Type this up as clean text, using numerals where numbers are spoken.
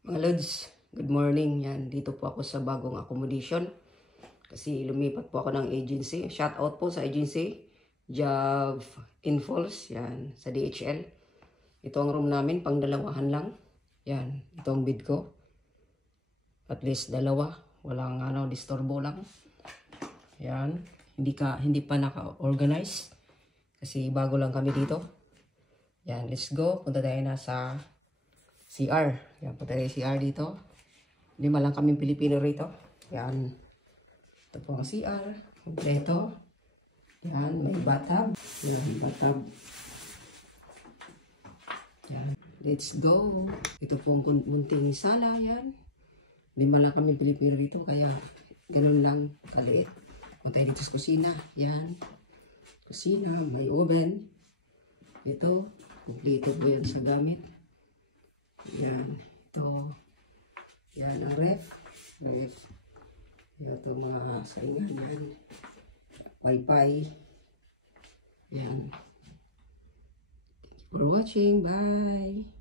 Mga Lods, good morning. Yan, dito po ako sa bagong accommodation. Kasi lumipat po ako ng agency. Shout out po sa agency. Job Infos. Yan, sa DHL. Ito ang room namin, pang dalawahan lang. Yan, ito ang bed ko. At least dalawa. Walang disturbo lang. Yan, hindi pa naka-organize. Kasi bago lang kami dito. Yan, let's go. Punta tayo na sa CR. Yan, punta tayo CR dito. 5 lang kaming Pilipino rito. Yan. Ito po ang CR. Kompleto. Yan, may bathtub. Yan, bathtub. Yan. Let's go. Ito po ang munting sala. Yan. 5 lang kaming Pilipino rito. Kaya, ganun lang kaliit. Punta tayo dito sa kusina. Yan. Kusina. May oven. Ito. Kompleto po yan sa gamit. Yan, ito. Yan ang ref. Ito mga saingan yan. Wi-Fi. Yan. Thank you for watching. Bye.